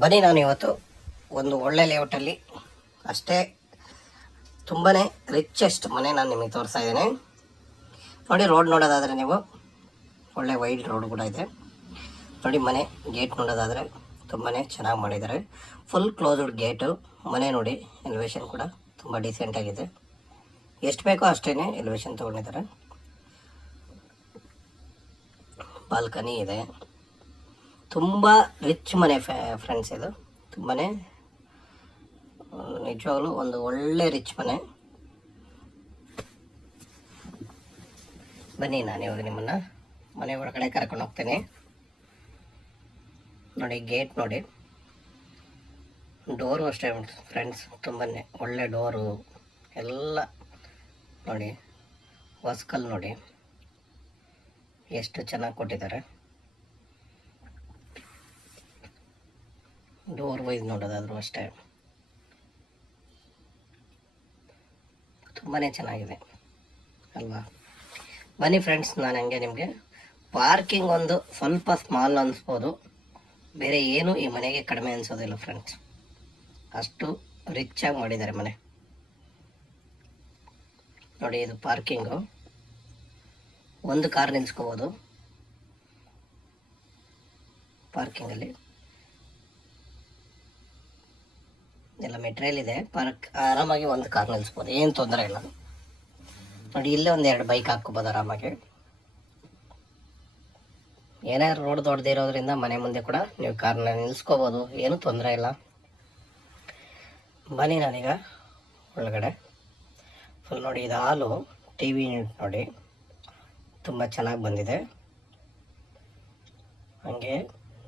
ಬನ್ನಿ, ನಾನು ಇವತ್ತು ಒಂದು ಒಳ್ಳೆ ಲೇಔಟಲ್ಲಿ ಅಷ್ಟೇ ತುಂಬಾ ರಿಚೆಸ್ಟ್ ಮನೆ ನಾನು ನಿಮಗೆ ತೋರಿಸ್ತಾ ಇದ್ದೇನೆ. ನೋಡಿ, ರೋಡ್ ನೋಡೋದಾದರೆ ನೀವು ಒಳ್ಳೆ ವೈಡ್ ರೋಡ್ ಕೂಡ ಇದೆ. ನೋಡಿ, ಮನೆ ಗೇಟ್ ನೋಡೋದಾದರೆ ತುಂಬಾ ಚೆನ್ನಾಗಿ ಮಾಡಿದ್ದಾರೆ. Full closed gate. ಮನೆ ನೋಡಿ, ಎಲಿವೇಶನ್ ಕೂಡ ತುಂಬ ಡೀಸೆಂಟಾಗಿದೆ. ಎಷ್ಟು ಬೇಕೋ ಅಷ್ಟೇ ಎಲಿವೇಶನ್ ತೊಗೊಂಡಿದ್ದಾರೆ. ಬಾಲ್ಕನಿ ಇದೆ. ತುಂಬ ರಿಚ್ ಮನೆ ಫ್ರೆಂಡ್ಸ್. ಇದು ತುಂಬಾ ನಿಜವಾಗ್ಲೂ ಒಂದು ಒಳ್ಳೆ ರಿಚ್ ಮನೆ. ಬನ್ನಿ, ನಾನು ಇವಾಗ ನಿಮ್ಮನ್ನು ಮನೆ ಒಳಗಡೆ ಕರ್ಕೊಂಡು ಹೋಗ್ತೇನೆ. ನೋಡಿ, ಗೇಟ್ ನೋಡಿ, ಡೋರು ಅಷ್ಟೇ ಫ್ರೆಂಡ್ಸ್, ತುಂಬಾ ಒಳ್ಳೆ ಡೋರು ಎಲ್ಲ ನೋಡಿ. ಹೊಸ್ಕಲ್ ನೋಡಿ ಎಷ್ಟು ಚೆನ್ನಾಗಿ ಕೊಟ್ಟಿದ್ದಾರೆ. ಡೋರ್ ವೈಸ್ ನೋಡೋದಾದ್ರೂ ಅಷ್ಟೇ ತುಂಬಾ ಚೆನ್ನಾಗಿದೆ ಅಲ್ವಾ. ಬನ್ನಿ ಫ್ರೆಂಡ್ಸ್, ನಾನು ಹಂಗೆ ನಿಮಗೆ ಪಾರ್ಕಿಂಗ್ ಒಂದು ಸ್ವಲ್ಪ ಸ್ಮಾಲ್ ಅನಿಸ್ಬೋದು, ಬೇರೆ ಏನು ಈ ಮನೆಗೆ ಕಡಿಮೆ ಅನಿಸೋದಿಲ್ಲ ಫ್ರೆಂಡ್ಸ್. ಅಷ್ಟು ರಿಚಾಗಿ ಮಾಡಿದ್ದಾರೆ ಮನೆ. ನೋಡಿ, ಇದು ಪಾರ್ಕಿಂಗು. ಒಂದು ಕಾರ್ ನಿಲ್ಲಿಸ್ಕೋಬೋದು ಪಾರ್ಕಿಂಗಲ್ಲಿ. ಎಲ್ಲ ಮೆಟೀರಿಯಲ್ ಇದೆ. ಆರಾಮಾಗಿ ಒಂದು ಕಾರ್ ನಿಲ್ಲಿಸ್ಬೋದು, ಏನು ತೊಂದರೆ ಇಲ್ಲ. ನೋಡಿ, ಇಲ್ಲೇ ಒಂದು 2 ಬೈಕ್ ಹಾಕ್ಕೋಬೋದು ಆರಾಮಾಗಿ. ಏನಾದ್ರು ರೋಡ್ ದೊಡ್ಡದೇ ಇರೋದ್ರಿಂದ ಮನೆ ಮುಂದೆ ಕೂಡ ನೀವು ಕಾರ್ನ ನಿಲ್ಲಿಸ್ಕೋಬೋದು, ಏನು ತೊಂದರೆ ಇಲ್ಲ. ಬನ್ನಿ, ನಾನೀಗ ಒಳಗಡೆ ಫುಲ್ ನೋಡಿ, ಇದು ಹಾಲು, ಟಿ ವಿ ಯೂನಿಟ್ ನೋಡಿ ತುಂಬ ಚೆನ್ನಾಗಿ ಬಂದಿದೆ. ಹಾಗೆ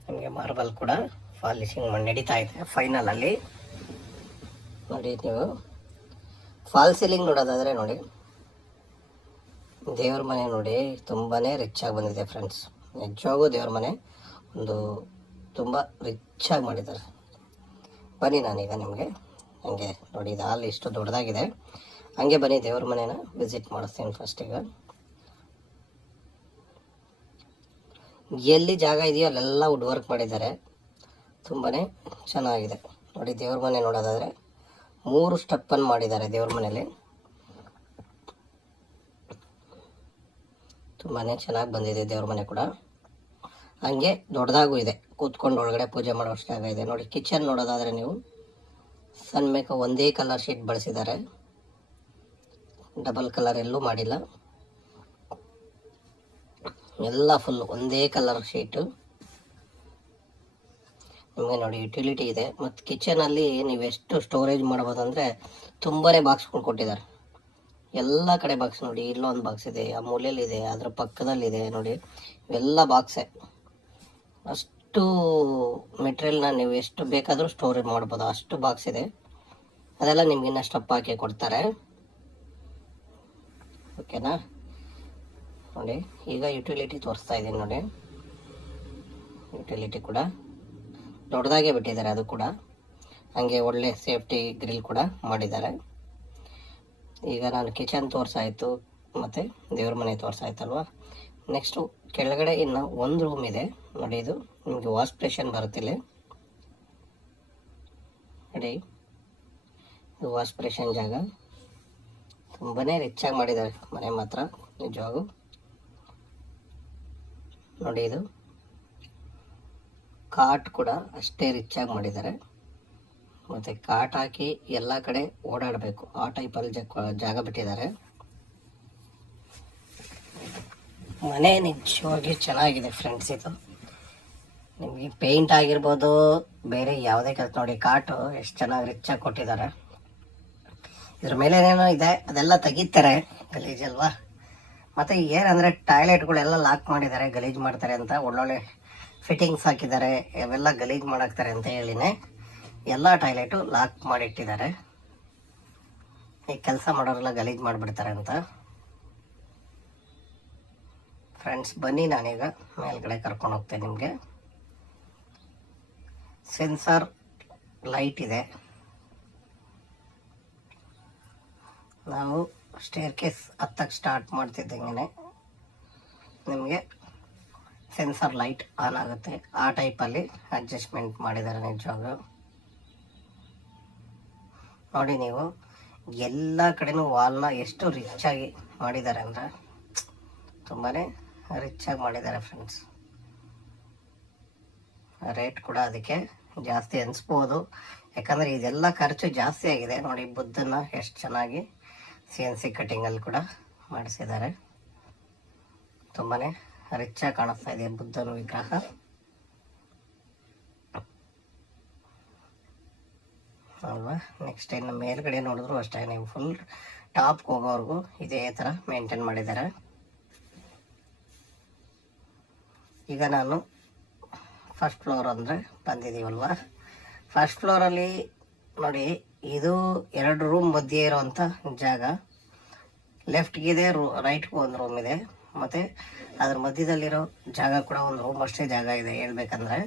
ನಮಗೆ ಮಾರ್ಬಲ್ ಕೂಡ ಪಾಲಿಶಿಂಗ್ ನಡೀತಾ ಇದೆ ಫೈನಲಲ್ಲಿ. ನೋಡಿ, ನೀವು ಫಾಲ್ ಸೀಲಿಂಗ್ ನೋಡೋದಾದರೆ ನೋಡಿ, ದೇವ್ರ ಮನೆ ನೋಡಿ ತುಂಬಾ ರಿಚಾಗಿ ಬಂದಿದೆ ಫ್ರೆಂಡ್ಸ್. ನಿಜವಾಗೂ ದೇವ್ರ ಮನೆ ಒಂದು ತುಂಬ ರಿಚಾಗಿ ಮಾಡಿದ್ದಾರೆ. ಬನ್ನಿ, ನಾನೀಗ ನಿಮಗೆ ಹಂಗೆ ನೋಡಿ, ಇದು ಹಾಲ್ ಇಷ್ಟು ದೊಡ್ಡದಾಗಿದೆ. ಹಂಗೆ ಬನ್ನಿ, ದೇವ್ರ ಮನೇನ ವಿಸಿಟ್ ಮಾಡಿಸ್ತೀನಿ ಫಸ್ಟಿಗೆ. ಎಲ್ಲಿ ಜಾಗ ಇದೆಯೋ ಅಲ್ಲೆಲ್ಲ ವುಡ್ ವರ್ಕ್ ಮಾಡಿದ್ದಾರೆ, ತುಂಬಾ ಚೆನ್ನಾಗಿದೆ. ನೋಡಿ, ದೇವ್ರ ಮನೆ ನೋಡೋದಾದರೆ 3 ಸ್ಟೆಪ್ಪನ್ನು ಮಾಡಿದ್ದಾರೆ ದೇವ್ರ ಮನೇಲಿ. ತುಂಬಾ ಚೆನ್ನಾಗಿ ಬಂದಿದೆ ದೇವ್ರ ಮನೆ ಕೂಡ. ಹಂಗೆ ದೊಡ್ಡದಾಗೂ ಇದೆ, ಕೂತ್ಕೊಂಡು ಒಳಗಡೆ ಪೂಜೆ ಮಾಡೋಷ್ಟು ಜಾಗ ಇದೆ. ನೋಡಿ, ಕಿಚನ್ ನೋಡೋದಾದರೆ ನೀವು ಸನ್ಮೇಕ ಒಂದೇ ಕಲರ್ ಶೀಟ್ ಬಳಸಿದ್ದಾರೆ, ಡಬಲ್ ಕಲರ್ ಎಲ್ಲೂ ಮಾಡಿಲ್ಲ. ಎಲ್ಲ ಫುಲ್ ಒಂದೇ ಕಲರ್ ಶೀಟು. ನಿಮಗೆ ನೋಡಿ, ಯುಟಿಲಿಟಿ ಇದೆ. ಮತ್ತು ಕಿಚನಲ್ಲಿ ನೀವು ಎಷ್ಟು ಸ್ಟೋರೇಜ್ ಮಾಡ್ಬೋದು ಅಂದರೆ ತುಂಬಾ ಬಾಕ್ಸ್ಗಳು ಕೊಟ್ಟಿದ್ದಾರೆ. ಎಲ್ಲ ಕಡೆ ಬಾಕ್ಸ್ ನೋಡಿ, ಇಲ್ಲೊಂದು ಬಾಕ್ಸ್ ಇದೆ, ಆ ಮೂಲೆಯಲ್ಲಿದೆ, ಅದರ ಪಕ್ಕದಲ್ಲಿದೆ ನೋಡಿ, ಇವೆಲ್ಲ ಬಾಕ್ಸೇ. ಅಷ್ಟು ಮೆಟೀರಿಯಲ್ನ ನೀವು ಎಷ್ಟು ಬೇಕಾದರೂ ಸ್ಟೋರೇಜ್ ಮಾಡ್ಬೋದು, ಅಷ್ಟು ಬಾಕ್ಸ್ ಇದೆ. ಅದೆಲ್ಲ ನಿಮ್ಗಿನ್ನ ಸ್ಟಪ್ ಹಾಕಿ ಕೊಡ್ತಾರೆ, ಓಕೆನಾ. ನೋಡಿ, ಈಗ ಯುಟಿಲಿಟಿ ತೋರಿಸ್ತಾ ಇದ್ದೀನಿ ನೋಡಿ. ಯುಟಿಲಿಟಿ ಕೂಡ ದೊಡ್ಡದಾಗೆ ಬಿಟ್ಟಿದ್ದಾರೆ, ಅದು ಕೂಡ ಹಾಗೆ ಒಳ್ಳೆ ಸೇಫ್ಟಿ ಗ್ರಿಲ್ ಕೂಡ ಮಾಡಿದ್ದಾರೆ. ಈಗ ನಾನು ಕಿಚನ್ ತೋರಿಸಾಯಿತು ಮತ್ತು ದೇವ್ರ ಮನೆ ತೋರಿಸಾಯ್ತಲ್ವ. ನೆಕ್ಸ್ಟು ಕೆಳಗಡೆ ಇನ್ನು ಒಂದು ರೂಮ್ ಇದೆ ನೋಡಿ. ಇದು ನಿಮಗೆ ವಾಶ್ ಬೇಸಿನ್ ಬರುತ್ತಿಲ್ಲ ನೋಡಿ. ಇದು ವಾಶ್ ಬೇಸಿನ್ ಜಾಗ. ತುಂಬಾ ರಿಚಾಗಿ ಮಾಡಿದ್ದಾರೆ ಮನೆ ಮಾತ್ರ ನಿಜವಾಗೂ. ನೋಡಿ, ಇದು ಕಾಟ್ ಕೂಡ ಅಷ್ಟೇ ರಿಚಾಗಿ ಮಾಡಿದ್ದಾರೆ. ಮತ್ತು ಕಾಟ್ ಹಾಕಿ ಎಲ್ಲ ಕಡೆ ಓಡಾಡಬೇಕು, ಆ ಟೈಪಲ್ಲಿ ಜಾಗ ಬಿಟ್ಟಿದ್ದಾರೆ. ಮನೆ ನಿಜವಾಗಿ ಚೆನ್ನಾಗಿದೆ ಫ್ರೆಂಡ್ಸ್. ಇದು ನಿಮಗೆ ಪೇಂಟ್ ಆಗಿರ್ಬೋದು, ಬೇರೆ ಯಾವುದೇ ಕೆಲಸ ನೋಡಿ, ಕಾಟು ಎಷ್ಟು ಚೆನ್ನಾಗಿ ರಿಚಾಗಿ ಕೊಟ್ಟಿದ್ದಾರೆ. ಇದ್ರ ಮೇಲೆ ಏನೇನೋ ಇದೆ ಅದೆಲ್ಲ ತೆಗಿತಾರೆ, ಗಲೀಜಲ್ವಾ. ಮತ್ತು ಏನಂದರೆ ಟಾಯ್ಲೆಟ್ಗಳೆಲ್ಲ ಲಾಕ್ ಮಾಡಿದ್ದಾರೆ, ಗಲೀಜು ಮಾಡ್ತಾರೆ ಅಂತ. ಒಳ್ಳೊಳ್ಳೆ ಫಿಟ್ಟಿಂಗ್ಸ್ ಹಾಕಿದ್ದಾರೆ, ಅವೆಲ್ಲ ಗಲೀಜು ಮಾಡಾಕ್ತಾರೆ ಅಂತ ಹೇಳಿನೇ ಎಲ್ಲ ಟಾಯ್ಲೆಟು ಲಾಕ್ ಮಾಡಿಟ್ಟಿದ್ದಾರೆ. ಈ ಕೆಲಸ ಮಾಡೋರೆಲ್ಲ ಗಲೀಜು ಮಾಡಿಬಿಡ್ತಾರೆ ಅಂತ. ಫ್ರೆಂಡ್ಸ್, ಬನ್ನಿ, ನಾನೀಗ ಮೇಲ್ಗಡೆ ಕರ್ಕೊಂಡು ಹೋಗ್ತೇನೆ ನಿಮಗೆ. ಸೆನ್ಸಾರ್ ಲೈಟ್ ಇದೆ. ನಾವು ಸ್ಟೇರ್ ಕೇಸ್ ಹತ್ತಕ್ಕೆ ಸ್ಟಾರ್ಟ್ ಮಾಡ್ತಿದ್ದಂಗೆ ನಿಮಗೆ ಸೆನ್ಸರ್ ಲೈಟ್ ಆನ್ ಆಗುತ್ತೆ ಆ ಟೈಪಲ್ಲಿ ಅಡ್ಜಸ್ಟ್ಮೆಂಟ್ ಮಾಡಿದ್ದಾರೆ ನಿಜವಾಗ್ಲೂ. ನೋಡಿ ನೀವು ಎಲ್ಲ ಕಡೆನೂ ವಾಲ್ನ ಎಷ್ಟು ರಿಚ್ ಆಗಿ ಮಾಡಿದ್ದಾರೆ ಅಂದರೆ ತುಂಬಾ ರಿಚ್ ಆಗಿ ಮಾಡಿದ್ದಾರೆ ಫ್ರೆಂಡ್ಸ್. ರೇಟ್ ಕೂಡ ಅದಕ್ಕೆ ಜಾಸ್ತಿ ಅನಿಸ್ಬೋದು, ಯಾಕಂದರೆ ಇದೆಲ್ಲ ಖರ್ಚು ಜಾಸ್ತಿ ಆಗಿದೆ. ನೋಡಿ ಬುದ್ಧನ ಎಷ್ಟು ಚೆನ್ನಾಗಿ CNC ಕಟ್ಟಿಂಗಲ್ಲಿ ಕೂಡ ಮಾಡಿಸಿದ್ದಾರೆ. ತುಂಬಾ ರಿಚ್ ಆಗಿ ಕಾಣಿಸ್ತಾ ಇದೆ ಬುದ್ಧನ ವಿಗ್ರಹ. ಅಲ್ವಾ? ನೆಕ್ಸ್ಟ್ ಇನ್ನು ಮೇಲ್ಗಡೆ ನೋಡಿದ್ರು ಅಷ್ಟೇ, ನೀವು ಫುಲ್ ಟಾಪ್ಗೆ ಹೋಗೋವರೆಗೂ ಇದೇ ಥರ ಮೇಂಟೈನ್ ಮಾಡಿದ್ದಾರೆ. ಈಗ ನಾನು ಫಸ್ಟ್ ಫ್ಲೋರ್ ಅಂದರೆ ಬಂದಿದ್ದೀವಲ್ವ, ಫಸ್ಟ್ ಫ್ಲೋರಲ್ಲಿ ನೋಡಿ ಇದು 2 ರೂಮ್ ಮಧ್ಯೆ ಇರೋವಂಥ ಜಾಗ. ಲೆಫ್ಟ್ಗಿದೆ ರೈಟ್ಗೂ ಒಂದು ರೂಮ್ ಇದೆ, ಮತ್ತು ಅದ್ರ ಮಧ್ಯದಲ್ಲಿರೋ ಜಾಗ ಕೂಡ ಒಂದು ರೂಮ್ ಅಷ್ಟೇ ಜಾಗ ಇದೆ ಹೇಳ್ಬೇಕಂದ್ರೆ.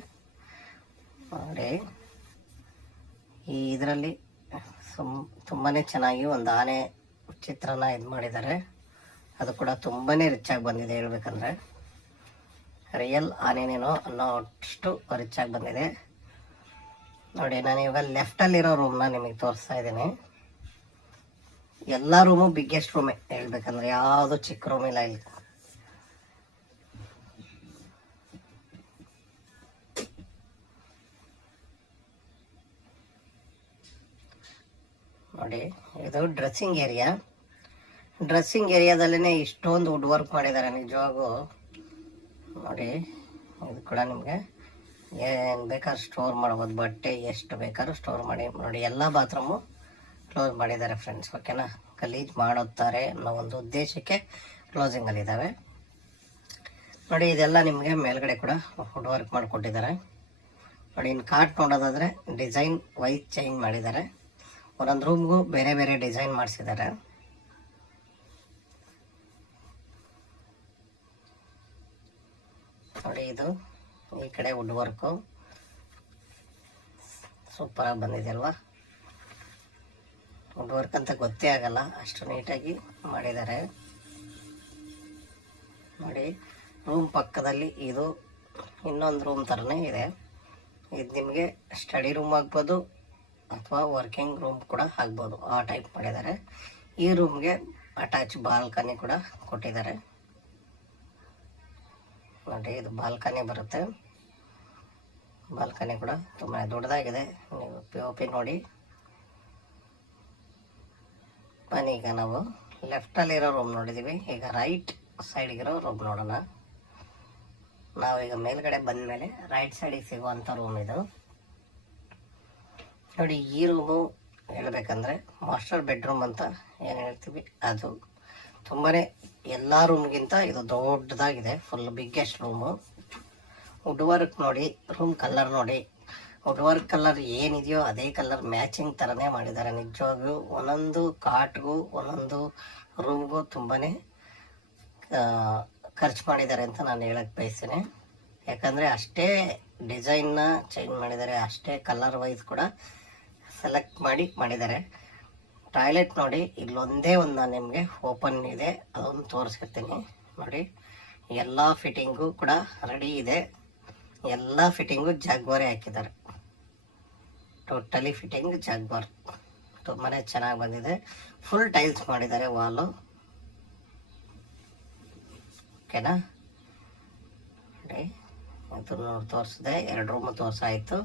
ನೋಡಿ ಈ ಇದರಲ್ಲಿ ತುಂಬಾ ಚೆನ್ನಾಗಿ ಒಂದು ಆನೆ ಚಿತ್ರನ ಇದು ಮಾಡಿದ್ದಾರೆ. ಅದು ಕೂಡ ತುಂಬಾ ರಿಚ್ ಆಗಿ ಬಂದಿದೆ ಹೇಳ್ಬೇಕಂದ್ರೆ. ರಿಯಲ್ ಆನೆನೇನೋ ಅನ್ನೋ ಅಷ್ಟು ರಿಚ್ ಆಗಿ ಬಂದಿದೆ. ನೋಡಿ ನಾನು ಇವಾಗ ಲೆಫ್ಟಲ್ಲಿರೋ ರೂಮ್ನ ನಿಮಗೆ ತೋರಿಸ್ತಾ ಇದ್ದೀನಿ. ಎಲ್ಲ ರೂಮು ಬಿಗ್ಗೆಸ್ಟ್ ರೂಮೇ ಹೇಳ್ಬೇಕಂದ್ರೆ, ಯಾವುದು ಚಿಕ್ಕ ರೂಮ್ ಇಲ್ಲ ಇಲ್ಲಿ. ನೋಡಿ ಇದು ಡ್ರೆಸ್ಸಿಂಗ್ ಏರಿಯಾ. ಡ್ರೆಸ್ಸಿಂಗ್ ಏರಿಯಾದಲ್ಲೇ ಇಷ್ಟೊಂದು ವುಡ್ ವರ್ಕ್ ಮಾಡಿದ್ದಾರೆ ನಿಜವಾಗೂ. ನೋಡಿ ಇದು ಕೂಡ ನಿಮಗೆ ಏನು ಬೇಕಾದ್ರೂ ಸ್ಟೋರ್ ಮಾಡ್ಬೋದು, ಬಟ್ಟೆ ಎಷ್ಟು ಬೇಕಾದ್ರೂ ಸ್ಟೋರ್ ಮಾಡಿ. ನೋಡಿ ಎಲ್ಲ ಬಾತ್ರೂಮು ಕ್ಲೋಸ್ ಮಾಡಿದ್ದಾರೆ ಫ್ರೆಂಡ್ಸ್, ಓಕೆನಾ? ಗಲೀಜು ಮಾಡುತ್ತಾರೆ ಅನ್ನೋ ಒಂದು ಉದ್ದೇಶಕ್ಕೆ ಕ್ಲೋಸಿಂಗಲ್ಲಿದ್ದಾವೆ. ನೋಡಿ ಇದೆಲ್ಲ ನಿಮಗೆ ಮೇಲ್ಗಡೆ ಕೂಡ ವುಡ್ ವರ್ಕ್ ಮಾಡಿಕೊಟ್ಟಿದ್ದಾರೆ. ನೋಡಿ ಇನ್ನು ಕಾಟ್ ನೋಡೋದಾದರೆ ಡಿಸೈನ್ ವೈಸ್ ಚೇಂಜ್ ಮಾಡಿದ್ದಾರೆ. ಒಂದೊಂದು ರೂಮ್ಗೂ ಬೇರೆ ಬೇರೆ ಡಿಸೈನ್ ಮಾಡಿಸಿದ್ದಾರೆ. ನೋಡಿ ಇದು ಈ ಕಡೆ ವುಡ್ ವರ್ಕು ಸೂಪರಾಗಿ ಬಂದಿದೆ ಅಲ್ವಾ? ವುಡ್ ವರ್ಕ್ ಅಂತ ಗೊತ್ತೇ ಆಗಲ್ಲ, ಅಷ್ಟು ನೀಟಾಗಿ ಮಾಡಿದ್ದಾರೆ. ನೋಡಿ ರೂಮ್ ಪಕ್ಕದಲ್ಲಿ ಇದು ಇನ್ನೊಂದು ರೂಮ್ ಥರನೇ ಇದೆ. ಇದು ನಿಮಗೆ ಸ್ಟಡಿ ರೂಮ್ ಆಗ್ಬೋದು ಅಥವಾ ವರ್ಕಿಂಗ್ ರೂಮ್ ಕೂಡ ಆಗ್ಬೋದು, ಆ ಟೈಪ್ ಮಾಡಿದ್ದಾರೆ. ಈ ರೂಮ್ಗೆ ಅಟ್ಯಾಚ್ ಬಾಲ್ಕನಿ ಕೂಡ ಕೊಟ್ಟಿದ್ದಾರೆ. ನೋಡಿ ಇದು ಬಾಲ್ಕನಿ ಬರುತ್ತೆ. ಬಾಲ್ಕನಿ ಕೂಡ ತುಂಬ ದೊಡ್ಡದಾಗಿದೆ. ನೀವು POP ನೋಡಿ. ಬನ್ನಿ ಈಗ ನಾವು ಲೆಫ್ಟಲ್ಲಿರೋ ರೂಮ್ ನೋಡಿದ್ದೀವಿ. ಈಗ ರೈಟ್ ಸೈಡ್ಗಿರೋ ರೂಮ್ ನೋಡೋಣ. ನಾವೀಗ ಮೇಲ್ಗಡೆ ಬಂದ ಮೇಲೆ ರೈಟ್ ಸೈಡಿಗೆ ಸಿಗುವಂಥ ರೂಮ್ ಇದು. ನೋಡಿ ಈ ರೂಮು ಹೇಳ್ಬೇಕಂದ್ರೆ ಮಾಸ್ಟರ್ ಬೆಡ್ರೂಮ್ ಅಂತ ಏನು ಹೇಳ್ತೀವಿ ಅದು. ತುಂಬಾ ಎಲ್ಲ ರೂಮ್ಗಿಂತ ಇದು ದೊಡ್ಡದಾಗಿದೆ, full biggest room. Wood work ನೋಡಿ, ರೂಮ್ ಕಲರ್ ನೋಡಿ, ವುಡ್ ವರ್ಕ್ ಕಲರ್ ಏನಿದೆಯೋ ಅದೇ ಕಲರ್ ಮ್ಯಾಚಿಂಗ್ ಥರನೇ ಮಾಡಿದ್ದಾರೆ ನಿಜವಾಗ್ಲೂ. ಒಂದೊಂದು ಕಾಟ್ಗೂ ಒಂದೊಂದು ರೂಮ್ಗೂ ತುಂಬಾ ಖರ್ಚು ಮಾಡಿದ್ದಾರೆ ಅಂತ ನಾನು ಹೇಳಕ್ಕೆ ಬಯಸ್ತೇನೆ. ಯಾಕಂದರೆ ಅಷ್ಟೇ ಡಿಸೈನ್ನ ಚೇಂಜ್ ಮಾಡಿದ್ದಾರೆ, ಅಷ್ಟೇ ಕಲರ್ ವೈಸ್ ಕೂಡ ಸೆಲೆಕ್ಟ್ ಮಾಡಿದ್ದಾರೆ. ಟಾಯ್ಲೆಟ್ ನೋಡಿ, ಇಲ್ಲೊಂದೇ ಒಂದು ನಾನು ನಿಮಗೆ ಓಪನ್ ಇದೆ, ಅದೊಂದು ತೋರಿಸ್ಕೊಡ್ತೀನಿ. ನೋಡಿ ಎಲ್ಲ ಫಿಟ್ಟಿಂಗು ಕೂಡ ರೆಡಿ ಇದೆ. ಎಲ್ಲ ಫಿಟ್ಟಿಂಗು ಜಾಗ್ವಾರೇ ಹಾಕಿದ್ದಾರೆ. Totally fitting Jaguar. ತುಂಬಾ ಚೆನ್ನಾಗಿ ಬಂದಿದೆ. ಫುಲ್ ಟೈಲ್ಸ್ ಮಾಡಿದ್ದಾರೆ ವಾಲು, ಓಕೆನಾ? ನೋಡಿ ಅದನ್ನು ತೋರಿಸಿದೆ, 2 ರೂಮು ತೋರಿಸಾಯಿತು.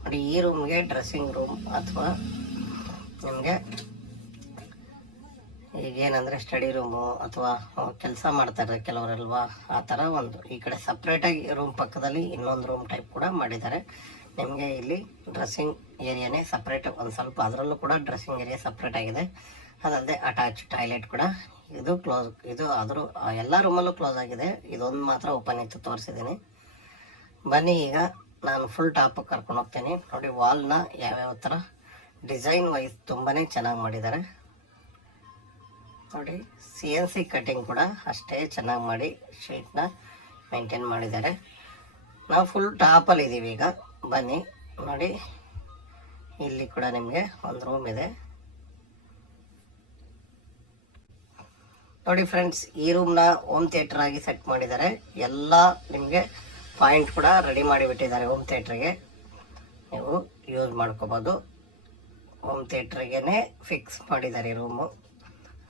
ನೋಡಿ ಈ ರೂಮ್ಗೆ ಡ್ರೆಸ್ಸಿಂಗ್ ರೂಮ್ ಅಥವಾ ನಿಮಗೆ ಈಗೇನಂದರೆ ಸ್ಟಡಿ ರೂಮು ಅಥವಾ ಕೆಲಸ ಮಾಡ್ತಾರೆ ಕೆಲವರಲ್ವಾ, ಆ ಥರ ಒಂದು ಈ ಕಡೆ ಸಪ್ರೇಟಾಗಿ ರೂಮ್ ಪಕ್ಕದಲ್ಲಿ ಇನ್ನೊಂದು ರೂಮ್ ಟೈಪ್ ಕೂಡ ಮಾಡಿದ್ದಾರೆ. ನಿಮಗೆ ಇಲ್ಲಿ ಡ್ರೆಸ್ಸಿಂಗ್ ಏರಿಯಾನೇ ಸಪ್ರೇಟ್ ಒಂದು ಸ್ವಲ್ಪ, ಅದರಲ್ಲೂ ಕೂಡ ಡ್ರೆಸ್ಸಿಂಗ್ ಏರಿಯಾ ಸಪ್ರೇಟ್ ಆಗಿದೆ. ಅದಲ್ಲದೆ ಅಟ್ಯಾಚ್ ಟಾಯ್ಲೆಟ್ ಕೂಡ ಇದು ಕ್ಲೋಸ್. ಇದು ಆದರೂ ಎಲ್ಲ ರೂಮಲ್ಲೂ ಕ್ಲೋಸ್ ಆಗಿದೆ, ಇದೊಂದು ಮಾತ್ರ ಓಪನ್ ಇತ್ತು ತೋರಿಸಿದ್ದೀನಿ. ಬನ್ನಿ ಈಗ ನಾನು ಫುಲ್ ಟಾಪ್ ಕರ್ಕೊಂಡು ಹೋಗ್ತೀನಿ. ನೋಡಿ ವಾಲ್ನ ಯಾವ್ಯಾವ ಥರ ಡಿಸೈನ್ ವೈಸ್ ತುಂಬಾ ಚೆನ್ನಾಗಿ ಮಾಡಿದ್ದಾರೆ. ನೋಡಿ CNC ಕಟ್ಟಿಂಗ್ ಕೂಡ ಅಷ್ಟೇ ಚೆನ್ನಾಗಿ ಮಾಡಿ ಶೀಟ್ನ ಮೇಂಟೈನ್ ಮಾಡಿದ್ದಾರೆ. ನಾವು ಫುಲ್ ಟಾಪಲ್ಲಿ ಇದ್ದೀವಿ ಈಗ. ಬನ್ನಿ ನೋಡಿ, ಇಲ್ಲಿ ಕೂಡ ನಿಮಗೆ ಒಂದು ರೂಮ್ ಇದೆ. ನೋಡಿ ಫ್ರೆಂಡ್ಸ್, ಈ ರೂಮ್ನ ಹೋಮ್ ಥಿಯೇಟರ್ ಆಗಿ ಸೆಟ್ ಮಾಡಿದ್ದಾರೆ. ಎಲ್ಲ ನಿಮಗೆ ಪಾಯಿಂಟ್ ಕೂಡ ರೆಡಿ ಮಾಡಿಬಿಟ್ಟಿದ್ದಾರೆ. ಹೋಮ್ ಥಿಯೇಟ್ರಿಗೆ ನೀವು ಯೂಸ್ ಮಾಡ್ಕೋಬೋದು. ಹೋಮ್ ಥಿಯೇಟ್ರಿಗೇ ಫಿಕ್ಸ್ ಮಾಡಿದ್ದಾರೆ ಈ ರೂಮು.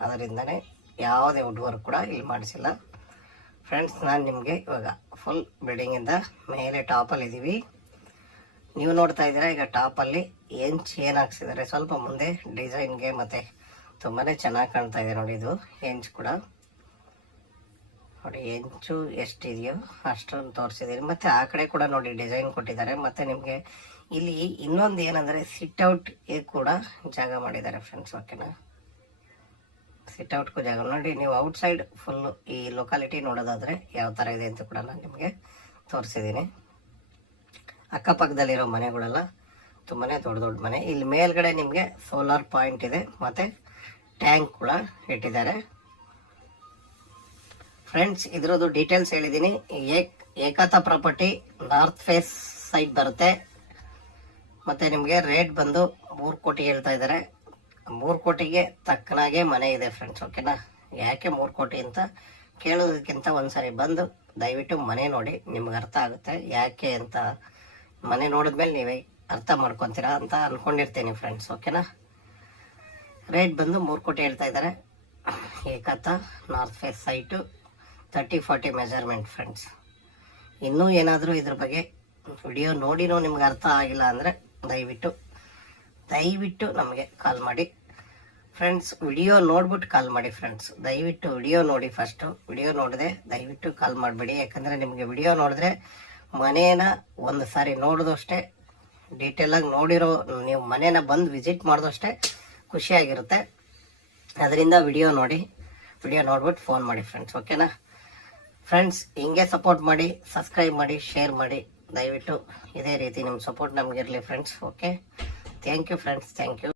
ಅದರಿಂದನೇ ಯಾವುದೇ ವುಡ್ ವರ್ಕ್ ಕೂಡ ಇಲ್ಲಿ ಮಾಡಿಸಿಲ್ಲ. ಫ್ರೆಂಡ್ಸ್, ನಾನು ನಿಮಗೆ ಇವಾಗ ಫುಲ್ ಬಿಲ್ಡಿಂಗಿಂದ ಮೇಲೆ ಟಾಪಲ್ಲಿದ್ದೀವಿ. ನೀವು ನೋಡ್ತಾ ಇದ್ದೀರಾ ಈಗ ಟಾಪಲ್ಲಿ ಏನು ಹಾಕ್ಸಿದ್ದಾರೆ. ಸ್ವಲ್ಪ ಮುಂದೆ ಡಿಸೈನ್ಗೆ ಮತ್ತು ತುಂಬಾ ಚೆನ್ನಾಗಿ ಕಾಣ್ತಾ ಇದೆ ನೋಡಿ. ಇದು ಹೆಂಚು ಕೂಡ ನೋಡಿ, ಹೆಂಚು ಎಷ್ಟಿದೆಯೋ ಅಷ್ಟೊಂದು ತೋರಿಸಿದ್ದೀನಿ. ಮತ್ತು ಆ ಕಡೆ ಕೂಡ ನೋಡಿ ಡಿಸೈನ್ ಕೊಟ್ಟಿದ್ದಾರೆ. ಮತ್ತು ನಿಮಗೆ ಇಲ್ಲಿ ಇನ್ನೊಂದು ಏನಂದರೆ ಸಿಟ್ಔಟ್ ಕೂಡ ಜಾಗ ಮಾಡಿದ್ದಾರೆ ಫ್ರೆಂಡ್ಸ್. ಓಕೆನಾ, ಸಿಟ್ಔಟ್ಗೂ ಜಾಗ ನೋಡಿ. ನೀವು ಔಟ್ಸೈಡ್ ಫುಲ್ಲು ಈ ಲೊಕಾಲಿಟಿ ನೋಡೋದಾದರೆ ಯಾವ ಥರ ಇದೆ ಅಂತ ಕೂಡ ನಾನು ನಿಮಗೆ ತೋರಿಸಿದ್ದೀನಿ. ಅಕ್ಕಪಕ್ಕದಲ್ಲಿರೋ ಮನೆಗಳೆಲ್ಲ ತುಂಬಾ ದೊಡ್ಡ ದೊಡ್ಡ ಮನೆ. ಇಲ್ಲಿ ಮೇಲ್ಗಡೆ ನಿಮಗೆ ಸೋಲಾರ್ ಪಾಯಿಂಟ್ ಇದೆ ಮತ್ತು ಟ್ಯಾಂಕ್ ಕೂಡ ಇಟ್ಟಿದ್ದಾರೆ. ಫ್ರೆಂಡ್ಸ್, ಇದರದ್ದು ಡೀಟೇಲ್ಸ್ ಹೇಳಿದ್ದೀನಿ. ಏಕತಾ ಪ್ರಾಪರ್ಟಿ ನಾರ್ತ್ ಫೇಸ್ ಸೈಡ್ ಬರುತ್ತೆ. ಮತ್ತು ನಿಮಗೆ ರೇಟ್ ಬಂದು 3 ಕೋಟಿ ಹೇಳ್ತಾ ಇದ್ದಾರೆ. 3 ಕೋಟಿಗೆ ತಕ್ಕನಾಗೆ ಮನೆ ಇದೆ ಫ್ರೆಂಡ್ಸ್. ಓಕೆನಾ, ಯಾಕೆ 3 ಕೋಟಿ ಅಂತ ಕೇಳೋದಕ್ಕಿಂತ ಒಂದ್ಸರಿ ಬಂದು ದಯವಿಟ್ಟು ಮನೆ ನೋಡಿ, ನಿಮ್ಗೆ ಅರ್ಥ ಆಗುತ್ತೆ ಯಾಕೆ ಅಂತ. ಮನೆ ನೋಡಿದ್ಮೇಲೆ ನೀವೇ ಅರ್ಥ ಮಾಡ್ಕೊತೀರಾ ಅಂತ ಅಂದ್ಕೊಂಡಿರ್ತೀನಿ ಫ್ರೆಂಡ್ಸ್. ಓಕೆನಾ, ರೇಟ್ ಬಂದು 3 ಕೋಟಿ ಹೇಳ್ತಾ ಇದ್ದಾರೆ. ಏಕತಾ north face site 30-40 measurement friends. ಇನ್ನೂ ಏನಾದರೂ ಇದ್ರ ಬಗ್ಗೆ ವಿಡಿಯೋ ನೋಡಿನೂ ನಿಮ್ಗೆ ಅರ್ಥ ಆಗಿಲ್ಲ ಅಂದರೆ ದಯವಿಟ್ಟು ನಮಗೆ ಕಾಲ್ ಮಾಡಿ ಫ್ರೆಂಡ್ಸ್. ವಿಡಿಯೋ ನೋಡ್ಬಿಟ್ಟು ಕಾಲ್ ಮಾಡಿ ಫ್ರೆಂಡ್ಸ್. ದಯವಿಟ್ಟು ವಿಡಿಯೋ ನೋಡಿ ಫಸ್ಟು. ವಿಡಿಯೋ ನೋಡಿದೆ ದಯವಿಟ್ಟು ಕಾಲ್ ಮಾಡಬೇಡಿ. ಯಾಕಂದರೆ ನಿಮಗೆ ವಿಡಿಯೋ ನೋಡಿದ್ರೆ ಮನೇನ ಒಂದು ಸಾರಿ ನೋಡಿದಷ್ಟೇ, ಡೀಟೇಲಾಗಿ ನೋಡಿರೋ ನೀವು ಮನೇನ ಬಂದು ವಿಸಿಟ್ ಮಾಡಿದಷ್ಟೇ ಖುಷಿಯಾಗಿರುತ್ತೆ. ಅದರಿಂದ ವಿಡಿಯೋ ನೋಡ್ಬಿಟ್ಟು ಫೋನ್ ಮಾಡಿ ಫ್ರೆಂಡ್ಸ್. ಓಕೆನಾ ಫ್ರೆಂಡ್ಸ್, ಹಿಂಗೆ ಸಪೋರ್ಟ್ ಮಾಡಿ, ಸಬ್ಸ್ಕ್ರೈಬ್ ಮಾಡಿ, ಶೇರ್ ಮಾಡಿ. ದಯವಿಟ್ಟು ಇದೇ ರೀತಿ ನಿಮ್ಮ ಸಪೋರ್ಟ್ ನಮಗಿರಲಿ friends. Okay, thank you friends, thank you.